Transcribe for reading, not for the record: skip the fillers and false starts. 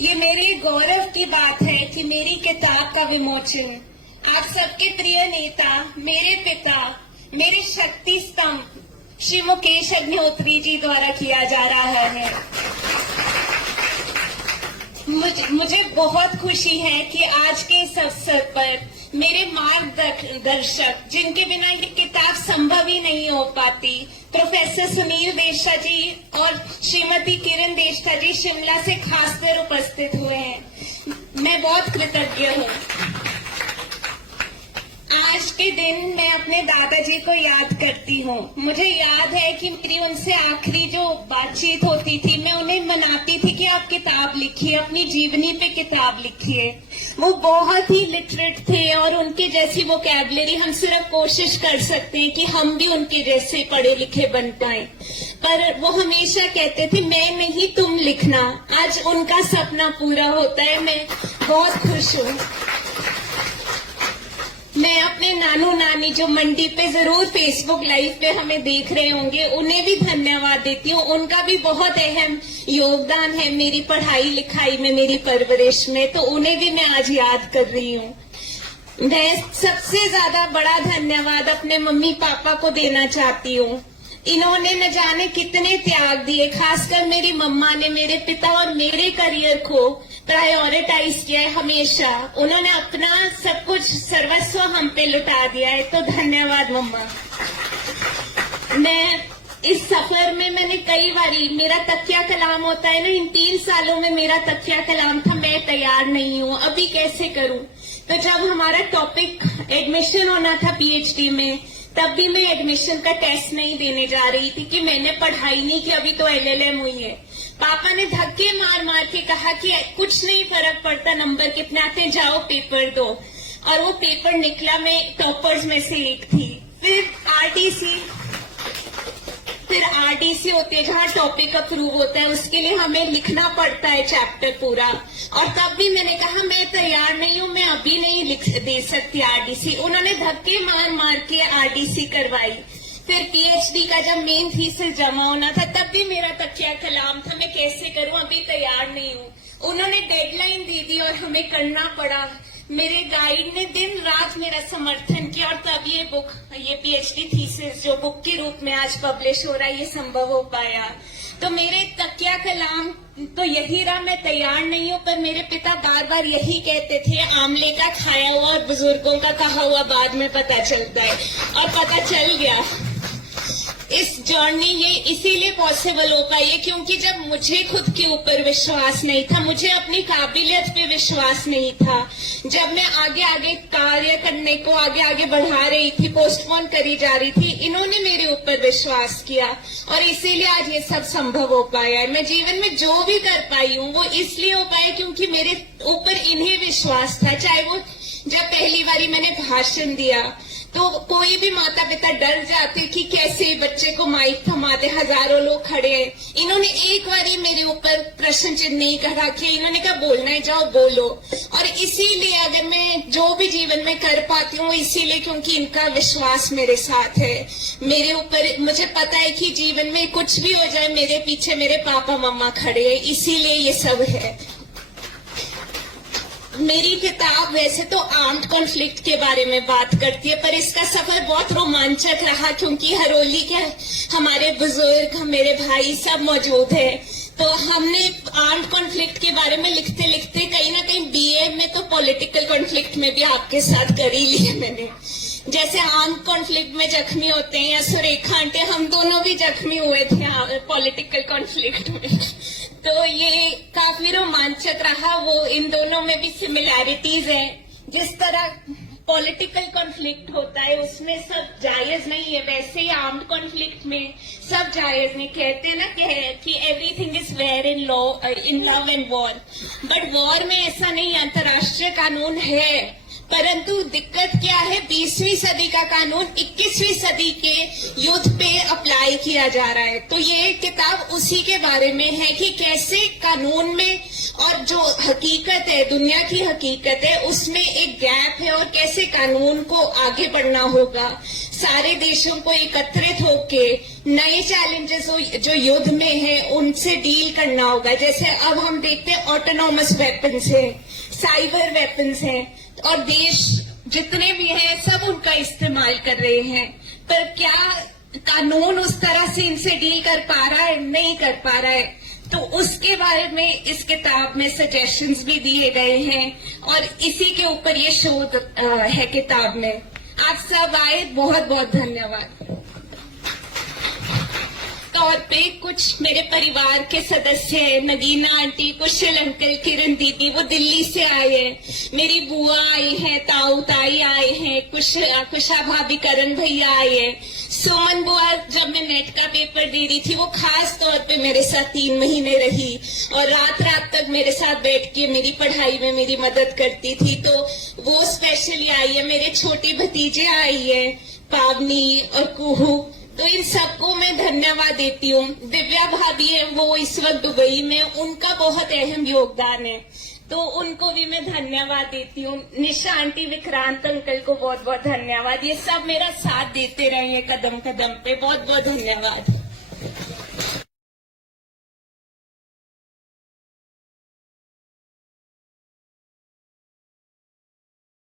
ये मेरे गौरव की बात है कि मेरी किताब का विमोचन आप सबके प्रिय नेता, मेरे पिता, मेरे शक्ति स्तंभ श्री मुकेश अग्निहोत्री जी द्वारा किया जा रहा है। मुझे बहुत खुशी है कि आज के इस अवसर पर मेरे मार्गदर्शक, जिनके बिना ये किताब संभव ही नहीं हो पाती, प्रोफेसर सुनील देशा जी और श्रीमती किरण देशा जी शिमला से खासकर उपस्थित हुए हैं। मैं बहुत कृतज्ञ हूँ। आज के दिन मैं अपने दादाजी को याद करती हूँ। मुझे याद है कि मेरी उनसे आखिरी जो बातचीत होती थी, मैं उन्हें मनाती थी कि आप किताब लिखिए, अपनी जीवनी पे किताब लिखिए। वो बहुत ही लिटरेट थे और उनके जैसी वोकैबुलरी हम सिर्फ कोशिश कर सकते हैं कि हम भी उनके जैसे पढ़े लिखे बन पाए। पर वो हमेशा कहते थे, मैं नहीं तुम लिखना। आज उनका सपना पूरा होता है। मैं बहुत खुश हूँ। मैं अपने नानू नानी जो मंडी पे जरूर फेसबुक लाइव पे हमें देख रहे होंगे, उन्हें भी धन्यवाद देती हूँ। उनका भी बहुत अहम योगदान है मेरी पढ़ाई लिखाई में, मेरी परवरिश में, तो उन्हें भी मैं आज याद कर रही हूँ। मैं सबसे ज्यादा बड़ा धन्यवाद अपने मम्मी पापा को देना चाहती हूँ। इन्होंने न जाने कितने त्याग दिए। खासकर मेरी मम्मा ने मेरे पिता और मेरे करियर को प्रायोरिटाइज किया है हमेशा। उन्होंने अपना सब कुछ सर्वस्व हम पे लुटा दिया है, तो धन्यवाद मम्मा। मैं इस सफर में मैंने कई बारी, मेरा तकिया कलाम होता है ना, इन 3 सालों में मेरा तकिया कलाम था, मैं तैयार नहीं हूँ, अभी कैसे करूँ। तो जब हमारा टॉपिक एडमिशन होना था पीएचडी में, तब भी मैं एडमिशन का टेस्ट नहीं देने जा रही थी कि मैंने पढ़ाई नहीं की, अभी तो एलएलएम हुई है। पापा ने धक्के मार मार के कहा कि कुछ नहीं फर्क पड़ता, नंबर कितने आते, जाओ पेपर दो। और वो पेपर निकला, मैं टॉपर्स में से एक थी। फिर आरडीसी होती है जहाँ टॉपिक अप्रूव होता है, उसके लिए हमें लिखना पड़ता है चैप्टर पूरा। और तब भी मैंने कहा मैं तैयार नहीं हूँ, मैं अभी नहीं लिख दे सकती आरडीसी। उन्होंने धक्के मार मार के आरडीसी करवाई। फिर पीएचडी का जब मेन थीसिस जमा होना था, तब भी मेरा तकिया कलाम था, मैं कैसे करूं, अभी तैयार नहीं हूं। उन्होंने डेडलाइन दे दी और हमें करना पड़ा। मेरे गाइड ने दिन रात मेरा समर्थन किया और तब ये बुक, ये पीएचडी थीसिस जो बुक के रूप में आज पब्लिश हो रहा है, ये संभव हो पाया। तो मेरे तकिया कलाम तो यही रहा, मैं तैयार नहीं हूँ। पर मेरे पिता बार बार यही कहते थे, आमले का खाया हुआ और बुजुर्गों का कहा हुआ बाद में पता चलता है, और पता चल गया। इस जर्नी ये इसीलिए पॉसिबल हो पाई है क्योंकि जब मुझे खुद के ऊपर विश्वास नहीं था, मुझे अपनी काबिलियत पे विश्वास नहीं था, जब मैं आगे आगे कार्य करने को आगे आगे बढ़ा रही थी, पोस्टपोन करी जा रही थी, इन्होंने मेरे ऊपर विश्वास किया और इसीलिए आज ये सब संभव हो पाया है। मैं जीवन में जो भी कर पाई हूँ वो इसलिए हो पाया क्योंकि मेरे ऊपर इन्हें विश्वास था। चाहे वो जब पहली बारी मैंने भाषण दिया तो कोई भी माता पिता डर जाते कि कैसे बच्चे को माइक थमा दे, हजारों लोग खड़े हैं। इन्होंने एक बारी मेरे ऊपर प्रश्न चिन्ह नहीं करा कि इन्होंने कहा बोलना है, जाओ बोलो। और इसीलिए अगर मैं जो भी जीवन में कर पाती हूँ इसीलिए क्योंकि इनका विश्वास मेरे साथ है, मेरे ऊपर। मुझे पता है कि जीवन में कुछ भी हो जाए मेरे पीछे मेरे पापा मम्मा खड़े हैं, इसीलिए ये सब है। मेरी किताब वैसे तो आर्म्ड कॉन्फ्लिक्ट के बारे में बात करती है, पर इसका सफर बहुत रोमांचक रहा क्योंकि हरोली के हमारे बुजुर्ग, मेरे भाई सब मौजूद है। तो हमने आर्म्ड कॉन्फ्लिक्ट के बारे में लिखते लिखते कहीं ना कहीं बीए में तो पॉलिटिकल कॉन्फ्लिक्ट में भी आपके साथ कर ही लिया मैंने। जैसे आर्म्ड कॉन्फ्लिक्ट में जख्मी होते हैं या सुरेखा आंटे, हम दोनों भी जख्मी हुए थे पॉलिटिकल कॉन्फ्लिक्ट में। तो ये काफी रोमांचक रहा। वो इन दोनों में भी सिमिलैरिटीज है। जिस तरह पॉलिटिकल कॉन्फ्लिक्ट होता है उसमें सब जायज नहीं है, वैसे ही आर्म्ड कॉन्फ्लिक्ट में सब जायज नहीं। कहते हैं ना कि everything is fair in love and war, but war में ऐसा नहीं। अंतर्राष्ट्रीय कानून है, परंतु दिक्कत क्या है, 20वीं सदी का कानून 21वीं सदी के युद्ध पे अप्लाई किया जा रहा है। तो ये किताब उसी के बारे में है कि कैसे कानून में और जो हकीकत है, दुनिया की हकीकत है, उसमें एक गैप है और कैसे कानून को आगे बढ़ना होगा। सारे देशों को एकत्रित होके नए चैलेंजेस जो युद्ध में है उनसे डील करना होगा। जैसे अब हम देखते हैं ऑटोनॉमस वेपन्स है, साइबर वेपन्स है, और देश जितने भी हैं सब उनका इस्तेमाल कर रहे हैं, पर क्या कानून उस तरह से इनसे डील कर पा रहा है? नहीं कर पा रहा है। तो उसके बारे में इस किताब में सजेशंस भी दिए गए हैं और इसी के ऊपर ये शोध है किताब में। आप सब आए, बहुत बहुत धन्यवाद। तौर पे कुछ मेरे परिवार के सदस्य हैं, नगीना आंटी, कुशल अंकल, किरण दीदी, वो दिल्ली से आए हैं। मेरी बुआ आई है, ताऊ ताई आए हैं, कुशा भाभी, करण भैया आए हैं। सुमन बुआ जब मैं नेट का पेपर दे रही थी वो खास तौर पे मेरे साथ 3 महीने रही और रात रात तक मेरे साथ बैठ के मेरी पढ़ाई में मेरी मदद करती थी, तो वो स्पेशली आई है। मेरे छोटे भतीजे आई है, पावनी और कुहू, तो इन सबको मैं धन्यवाद देती हूँ। दिव्या भाभी है, वो इस वक्त दुबई में, उनका बहुत अहम योगदान है, तो उनको भी मैं धन्यवाद देती हूँ। निशा आंटी, विक्रांत अंकल को बहुत बहुत धन्यवाद। ये सब मेरा साथ देते रहे कदम कदम पे, बहुत बहुत धन्यवाद।